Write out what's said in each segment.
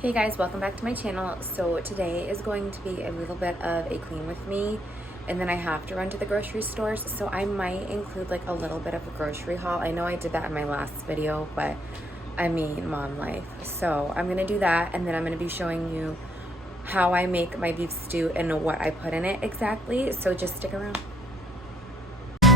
Hey guys, welcome back to my channel. So today is going to be a little bit of a clean with me, and then I have to run to the grocery stores, so I might include like a little bit of a grocery haul. I know I did that in my last video, but I mean mom life. So I'm gonna do that, and then I'm gonna be showing you how I make my beef stew and what I put in it exactly, so just stick around.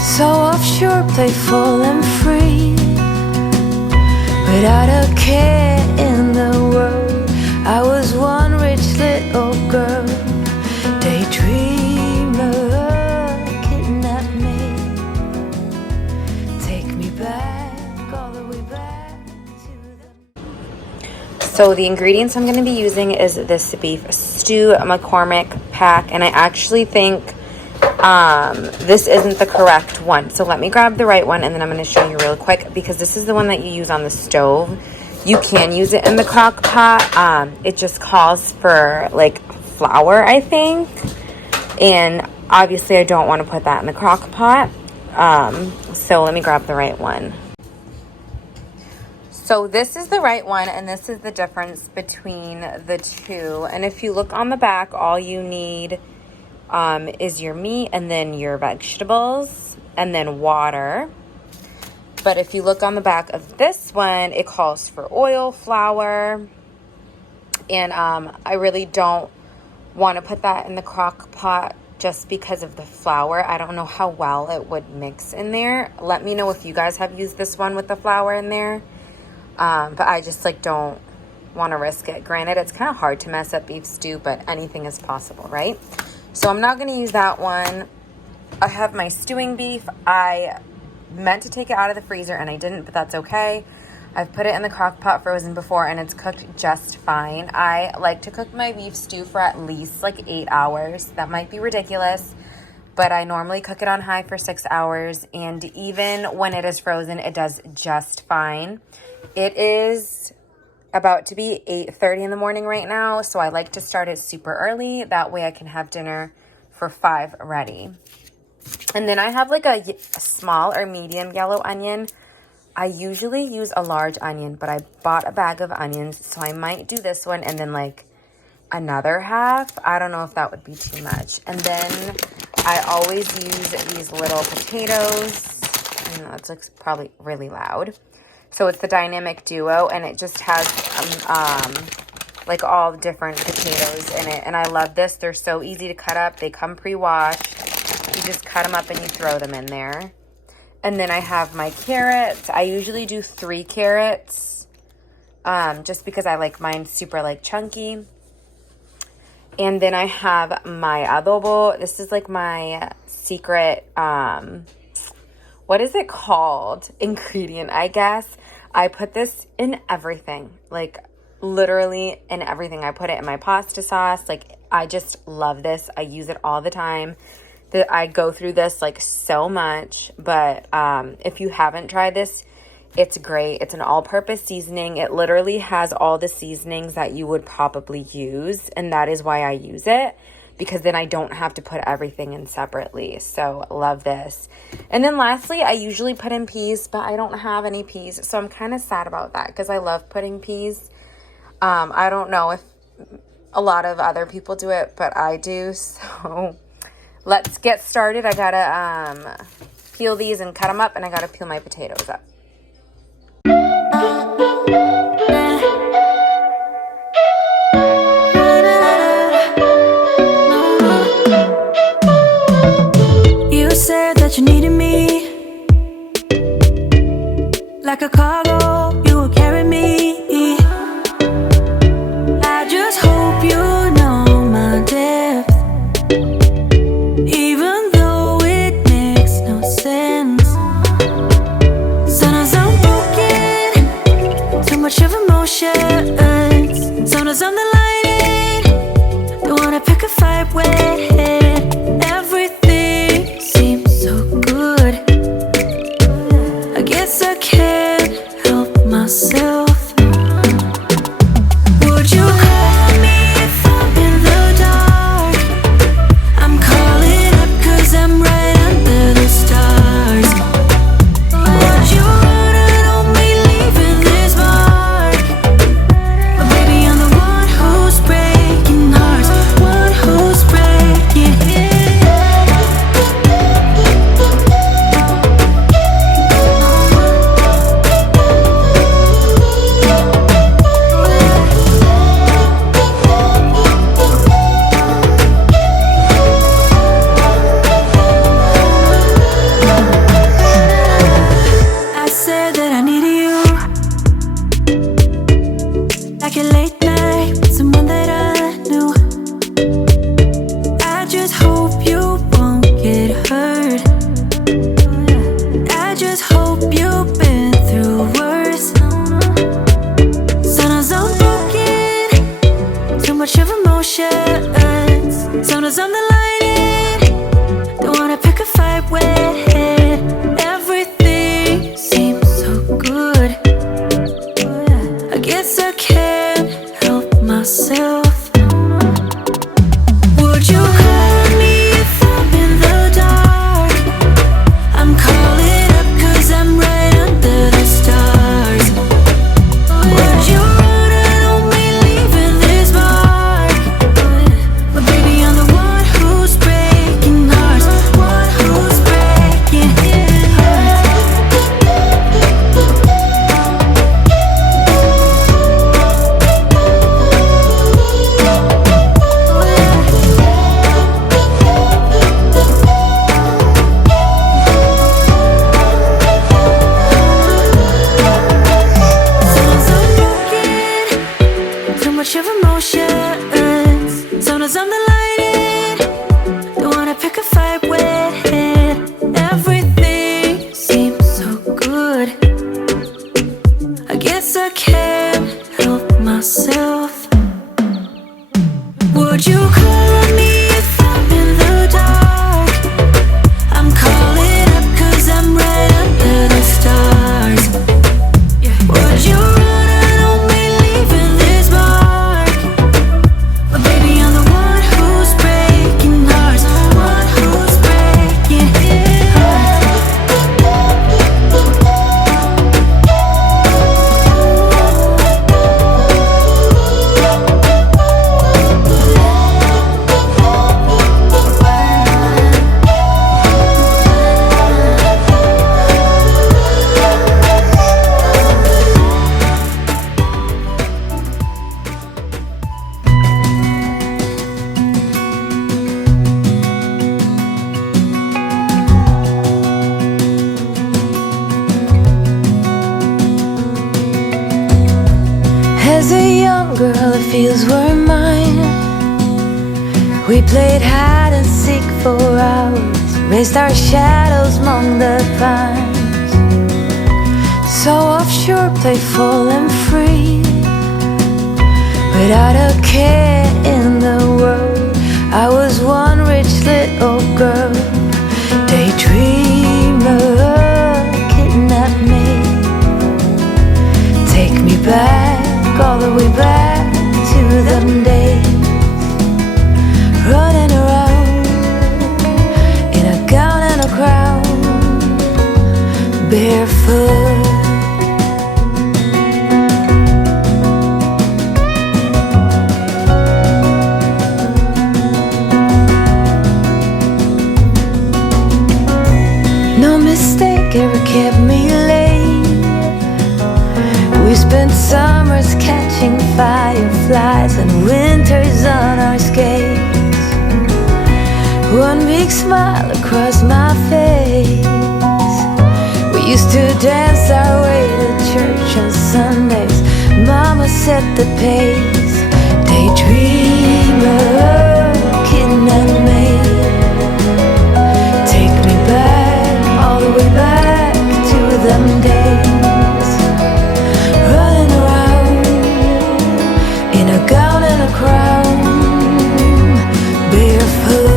So offshore, playful and free, without a care in the world. I was one rich little girl, daydreamer, kidnap me, take me back, all the way back to the... So the ingredients I'm going to be using is this beef stew McCormick pack, and I actually think this isn't the correct one. So let me grab the right one, and then I'm going to show you real quick, because this is the one that you use on the stove. You can use it in the crock pot. It just calls for like flour, I think. And obviously I don't want to put that in the crock pot. So let me grab the right one. So this is the right one, and this is the difference between the two. And if you look on the back, all you need is your meat and then your vegetables and then water. But if you look on the back of this one, it calls for oil, flour, and I really don't want to put that in the crock pot just because of the flour. I don't know how well it would mix in there. Let me know if you guys have used this one with the flour in there. But I just like don't want to risk it. Granted, it's kind of hard to mess up beef stew, but anything is possible, right? So I'm not going to use that one. I have my stewing beef. I meant to take it out of the freezer and I didn't, but that's okay. I've put it in the crock pot frozen before, and it's cooked just fine. I like to cook my beef stew for at least like 8 hours. That might be ridiculous, but I normally cook it on high for 6 hours, and even when it is frozen, it does just fine. It is about to be 8:30 in the morning right now, so I like to start it super early. That way I can have dinner for 5 ready. And then I have like a small or medium yellow onion. I usually use a large onion, but I bought a bag of onions, so I might do this one and then like another half. I don't know if that would be too much. And then I always use these little potatoes. I know it looks probably really loud. So it's the Dynamic Duo, and it just has like all different potatoes in it. And I love this. They're so easy to cut up. They come pre-washed. You just cut them up and you throw them in there. And then I have my carrots. I usually do 3 carrots just because I like mine super like chunky. And then I have my adobo. This is like my secret, what is it called? Ingredient, I guess. I put this in everything, like literally in everything. I put it in my pasta sauce. Like I just love this. I use it all the time. I go through this like so much, but if you haven't tried this, it's great. It's an all-purpose seasoning. It literally has all the seasonings that you would probably use, and that is why I use it, because then I don't have to put everything in separately. So love this. And then lastly, I usually put in peas, but I don't have any peas, so I'm kind of sad about that because I love putting peas. I don't know if a lot of other people do it, but I do, so... Let's get started. I gotta peel these and cut them up, and I gotta peel my potatoes up. You said that you needed me, like a cargo, you will carry me. I just hope you know my depth, even though it makes no sense. Sometimes I'm broken, too much of emotions. Sometimes I'm the lighting, don't wanna pick a fight with. Everything seems so good, I guess I can't help myself. Would you call me if I'm in the dark? I'm calling up 'cause I'm right under the stars. Would you run on me, leaving this mark? But baby, I'm the one like a late night with someone that I knew. I just hope you won't get hurt. I just hope you've been through worse. Sometimes I'm broken, too much of emotions. Sometimes I'm the light, don't wanna pick a fight with. Everything seems so good. I guess I can't help myself. Would you call me if I'm in the dark? I'm calling up 'cause I'm right under the stars. Would you run on me leaving this mark? But baby, I'm the one who's breaking hearts, one who's breaking hearts. Sometimes I'm broken, too much of emotions. Sometimes I'm the light, don't wanna pick a fight with. Everything seems so good. I guess I can't help myself. Would you call me if I'm in the dark? I'm calling up 'cause I'm right under the stars. Would you run on me leaving this mark? But baby, I'm the one who's breaking hearts, one who's breaking hearts. As a young girl, the fields were mine. We played hide and seek for hours, raised our shadows among the pines. So offshore, playful and free, without a care in the world. I was one rich little girl, daydreamer, kidnap me, take me back, all the way back to them days, running around in a gown and a crown, barefoot. No mistake ever kept me late. We spent summers catching fireflies and winters on our skates. One big smile across my face. We used to dance our way to church on Sundays. Mama set the pace. Daydreamer, kidnap me, take me back, all the way back to them days, running around in a gown and a crown, barefoot.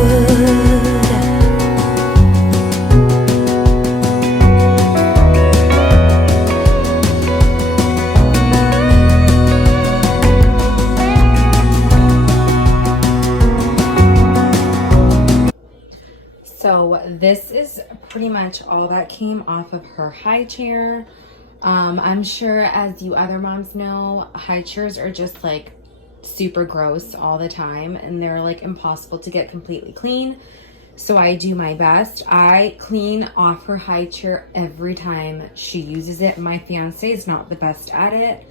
So this is pretty much all that came off of her high chair. I'm sure, as you other moms know, high chairs are just like super gross all the time, and they're like impossible to get completely clean. So I do my best. I clean off her high chair every time she uses it. My fiance is not the best at it,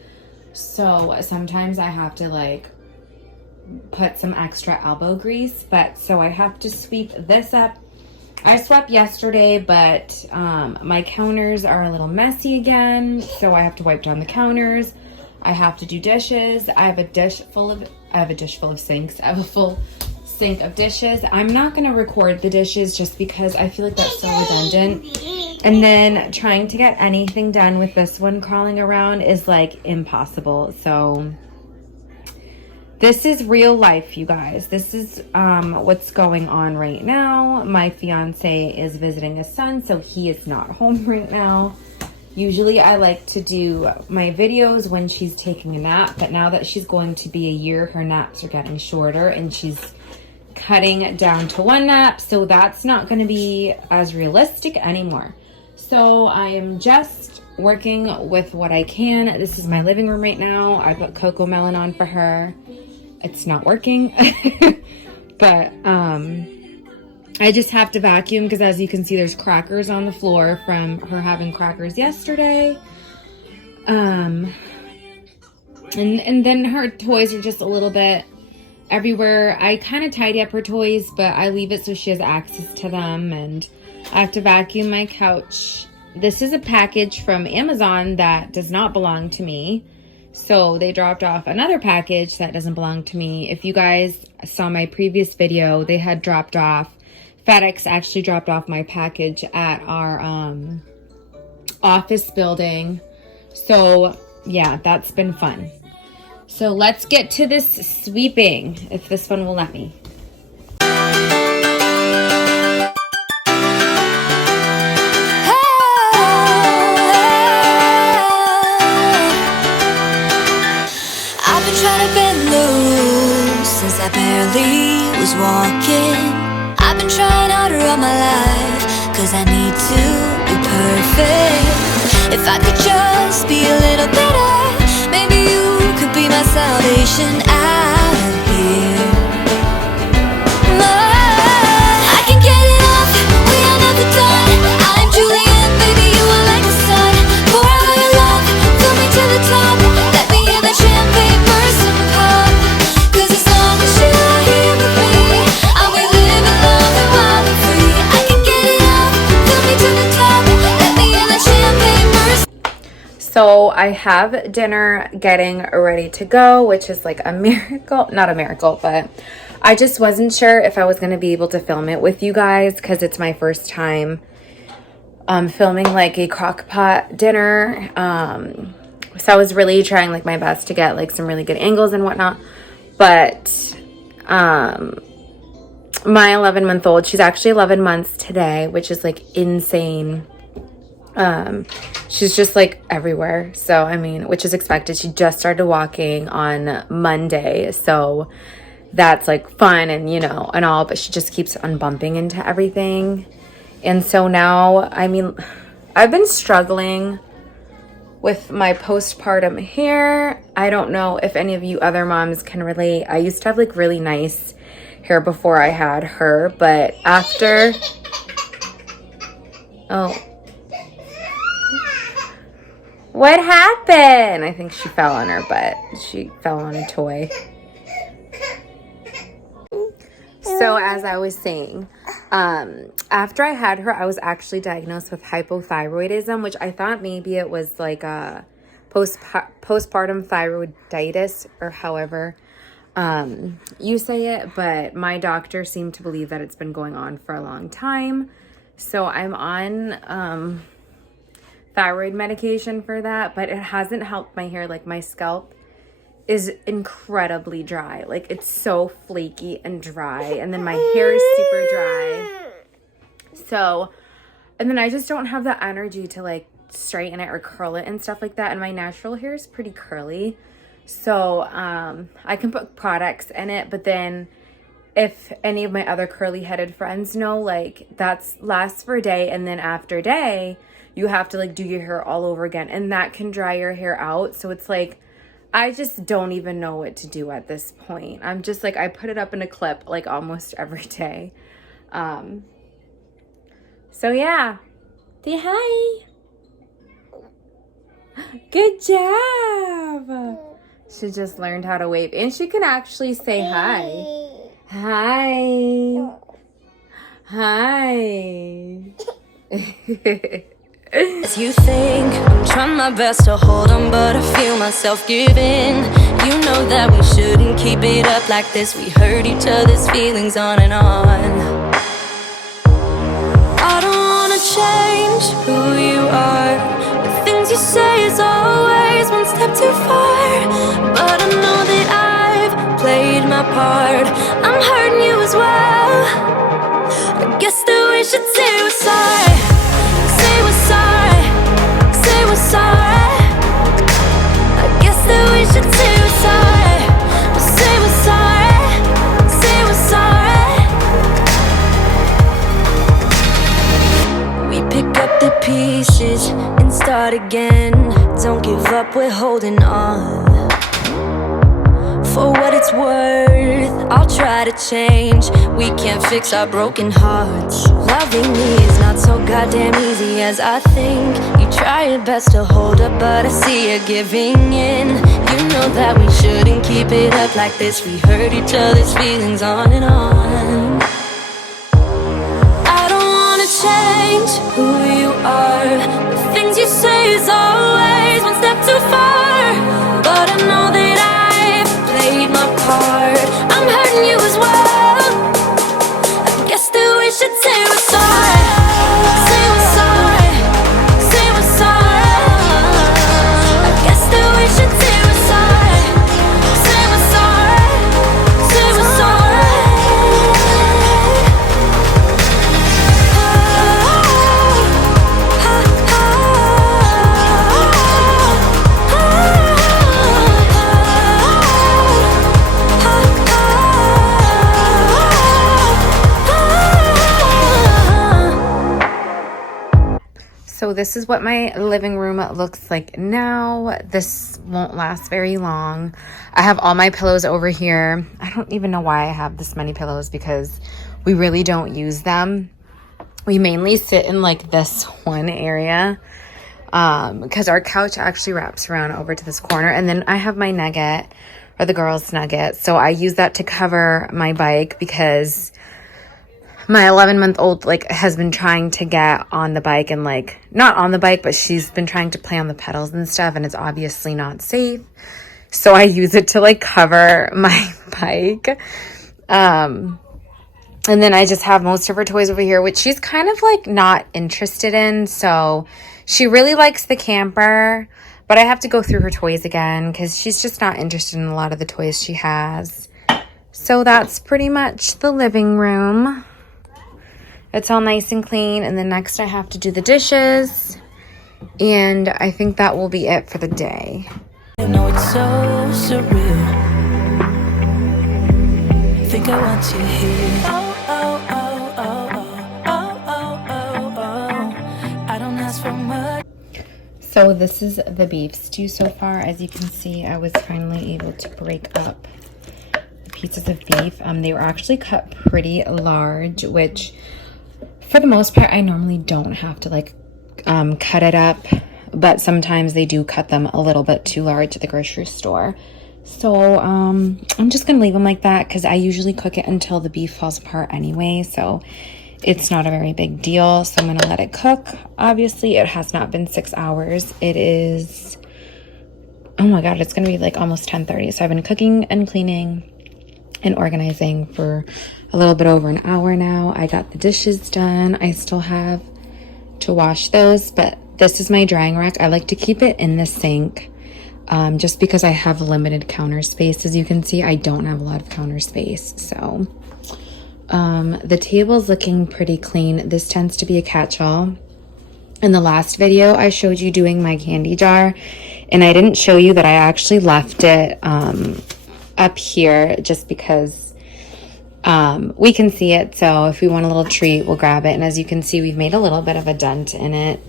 so sometimes I have to like put some extra elbow grease, but so I have to sweep this up. I swept yesterday, but my counters are a little messy again, so I have to wipe down the counters. I have to do dishes. I have a dish full of sinks. I have a full sink of dishes. I'm not gonna record the dishes just because I feel like that's so redundant. And then trying to get anything done with this one crawling around is like impossible. So this is real life, you guys. This is what's going on right now. My fiance is visiting his son, so he is not home right now. Usually I like to do my videos when she's taking a nap, but now that she's going to be a year, her naps are getting shorter and she's cutting down to one nap, so that's not going to be as realistic anymore. So I am just working with what I can. This is my living room right now. I put Coco Melon on for her. It's not working, but I just have to vacuum because, as you can see, there's crackers on the floor from her having crackers yesterday. And then her toys are just a little bit everywhere. I kind of tidy up her toys, but I leave it so she has access to them, and I have to vacuum my couch. This is a package from Amazon that does not belong to me. So they dropped off another package that doesn't belong to me. If you guys saw my previous video, they had dropped off, FedEx actually dropped off my package at our office building. So yeah, that's been fun. So let's get to this sweeping, if this one will let me. I barely was walking. I've been trying harder all my life, cause I need to be perfect. If I could just be a little better, maybe you could be my salvation out of here. I can get it off, we are never done. I'm Julian, baby, you are like the sun. Pour out all your love, fill me to the top. Let me hear that champagne burst and pop. Cause as long as you are here with me, I'll be living long and wild and free. I can get it off, fill me to the top. Let me hear that champagne burst. So I have dinner getting ready to go, which is like a miracle. Not a miracle, but I just wasn't sure if I was going to be able to film it with you guys because it's my first time filming like a Crockpot dinner. So I was really trying like my best to get like some really good angles and whatnot. But my 11-month-old, she's actually 11 months today, which is like insane. She's just like everywhere. So, I mean, which is expected. She just started walking on Monday. So that's like fun and, you know, and all, but she just keeps unbumping into everything. And so now, I mean, I've been struggling with my postpartum hair. I don't know if any of you other moms can relate. I used to have like really nice hair before I had her, but after, oh, what happened? I think she fell on her butt. She fell on a toy. So as I was saying, after I had her, I was actually diagnosed with hypothyroidism, which I thought maybe it was like a postpartum thyroiditis or however you say it. But my doctor seemed to believe that it's been going on for a long time. So I'm on thyroid medication for that, but it hasn't helped my hair. Like my scalp is incredibly dry. Like it's so flaky and dry, and then my hair is super dry. So, and then I just don't have the energy to like straighten it or curl it and stuff like that, and my natural hair is pretty curly. So I can put products in it, but then if any of my other curly headed friends know, like that's lasts for a day, and then after day you have to like do your hair all over again, and that can dry your hair out. So it's like I just don't even know what to do at this point. I'm just like, I put it up in a clip like almost every day. So yeah, say hi. Good job. She just learned how to wave, and she can actually say hi. Hi. Hi. As you think, I'm trying my best to hold on, but I feel myself giving. You know that we shouldn't keep it up like this. We hurt each other's feelings on and on. I don't wanna change who you are. The things you say is always one step too far. But I know that I've played my part. I'm hurting you as well. I guess that we should say we're sorry. Say we're sorry. Say we're sorry. I guess that we should say we're sorry. We'll say we're sorry. Say we're sorry. We pick up the pieces and start again. Don't give up, we're holding on. For what it's worth, I'll try to change. We can't fix our broken hearts. Loving me is not so goddamn easy as I think. You try your best to hold up, but I see you giving in. You know that we shouldn't keep it up like this. We hurt each other's feelings on and on. I don't wanna change who you are. The things you say is always one step too far. But I know that I've played my part. I'm hurting you as well. I guess that we should say we're sorry. Say we're sorry. Say we're sorry. I guess that we should say we're sorry. Say we're sorry. Say we're sorry. So this is what my living room looks like now. This won't last very long. I have all my pillows over here. I don't even know why I have this many pillows because we really don't use them. We mainly sit in like this one area because our couch actually wraps around over to this corner. And then I have my nugget, or the girls' nugget. So I use that to cover my bike because my 11-month-old like has been trying to get on the bike and like not on the bike, but she's been trying to play on the pedals and stuff, and it's obviously not safe. So I use it to like cover my bike. And then I just have most of her toys over here, which she's kind of like not interested in. So she really likes the camper, but I have to go through her toys again because she's just not interested in a lot of the toys she has. So that's pretty much the living room. It's all nice and clean. And then next I have to do the dishes. And I think that will be it for the day. You know it's so surreal. Think I want you here. Oh, oh, oh, oh, oh, oh, oh, oh. I don't ask for much. So this is the beef stew so far. As you can see, I was finally able to break up the pieces of beef. They were actually cut pretty large, which for the most part, I normally don't have to like cut it up, but sometimes they do cut them a little bit too large at the grocery store. So I'm just gonna leave them like that because I usually cook it until the beef falls apart anyway, so it's not a very big deal. So I'm gonna let it cook. Obviously, it has not been 6 hours. It is, oh my god, it's gonna be like almost 10:30. So I've been cooking and cleaning and organizing for a little bit over an hour now. I got the dishes done. I still have to wash those, but this is my drying rack. I like to keep it in the sink just because I have limited counter space. As you can see, I don't have a lot of counter space. So the table's looking pretty clean. This tends to be a catch-all. In the last video, I showed you doing my candy jar, and I didn't show you that I actually left it up here just because we can see it. So if we want a little treat, we'll grab it. And as you can see, we've made a little bit of a dent in it.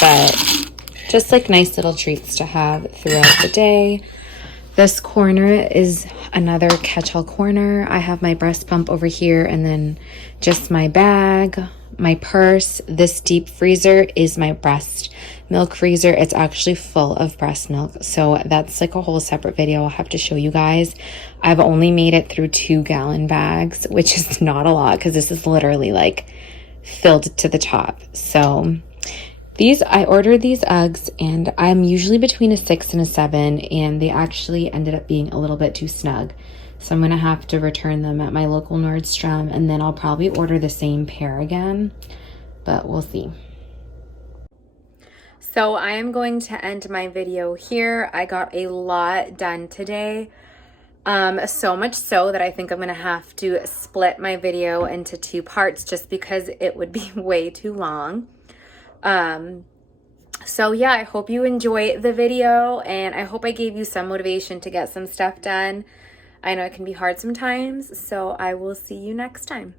But just like nice little treats to have throughout the day. This corner is another catch-all corner. I have my breast pump over here, and then just my bag, my purse. This deep freezer is my breast milk freezer. It's actually full of breast milk, so that's like a whole separate video I'll have to show you guys. I've only made it through 2-gallon bags, which is not a lot because this is literally like filled to the top. So I ordered these Uggs, and I'm usually between a 6 and a 7, and they actually ended up being a little bit too snug. So I'm going to have to return them at my local Nordstrom, and then I'll probably order the same pair again, but we'll see. So I am going to end my video here. I got a lot done today. So much so that I think I'm going to have to split my video into 2 parts just because it would be way too long. So yeah, I hope you enjoy the video, and I hope I gave you some motivation to get some stuff done. I know it can be hard sometimes, so I will see you next time.